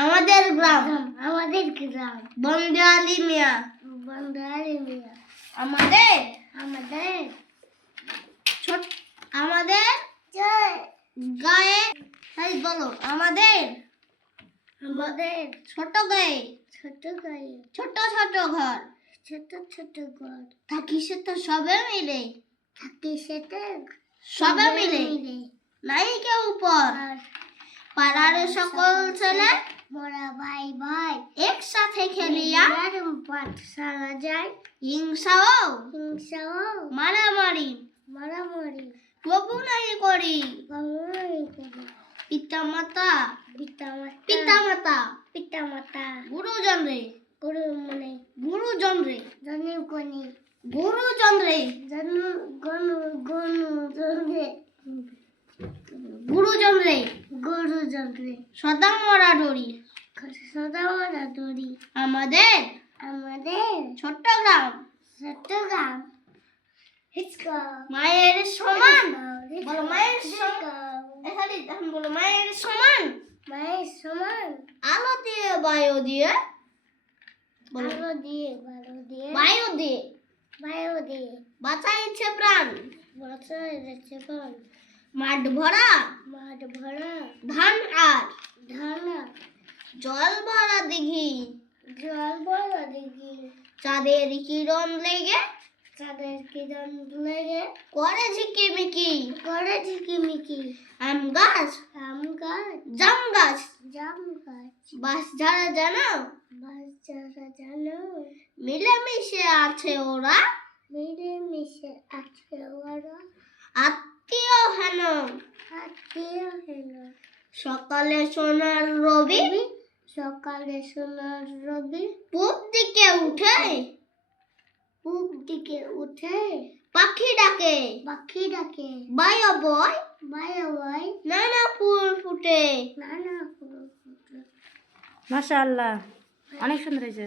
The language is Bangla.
আমাদের গ্রাম আমাদের গ্রাম বন্দে আলী মিয়া বন্ধারি মিয়া আমাদের আমাদের ছোট আমাদের জয় গায়ে তাই বলো আমাদের আমাদের ছোট গায়ে ছোট গায়ে ছোট ছোট ঘর ছোট ছোট ঘর থাকি সে তো সবে মিলে থাকি সেটা সবে মিলে নাই কেউ উপর আর পাড়ার সকল ছেলে মোরা ভাই ভাই একসাথে খেলিয়া পাঠশালা যায় হিংসাও হিংসাও মারামারি মারামারি প্রভু নাই করি বাঙালি করি পিতামাতা পিতামাতা পিতামাতা পিতামাতা গুরুজন রে গুরু মানে গুরুজন রে জনি গনি গুরুজন রে জনু গনু গনু জনে গুরুজন রে গরু জনে সদা মরা ডরি সদা ওরা দড়ি আমাদের আমাদের ছোট্ট গ্রাম চট্টগ্রাম হিচকা মায়ের সমান বলো মায়ের সমান এখন বলো মায়ের সমান মায়ের সমান আলো দিয়ে বায়ু দিয়ে বলো ভালো দিয়ে ভালো দিয়ে বায়ু দিয়ে বায়ু দিয়ে বাঁচাইছে প্রাণ বছর যাচ্ছে কোন মাঠ ভরা মাঠ ভরা ধান আর ধানা জল ভরা দিঘি জল বড় দেখি চাঁদের কিরণ লেগে চাঁদের কিরণ লেগে করে ঝিকিমিকি করে ঝিকিমিকি আম গাছ আম গাছ জাম গাছ জাম গাছ বাস ঝাড়া জানো বাচ্চারা জানো মিলেমিশে আছে ওরা মিলে মিশে আছে ওরা আত্মীয় হেন আত্মীয় হেন সকালে সোনার রবি সকালে সোনার রবি পূব দিকে উঠে পূব দিকে উঠে পাখি ডাকে পাখি ডাকে বায় বয় বায় বাই নানা ফুল ফুটে নানা ফুল ফুটে মাশাআল্লাহ অনেক সুন্দর হয়েছে।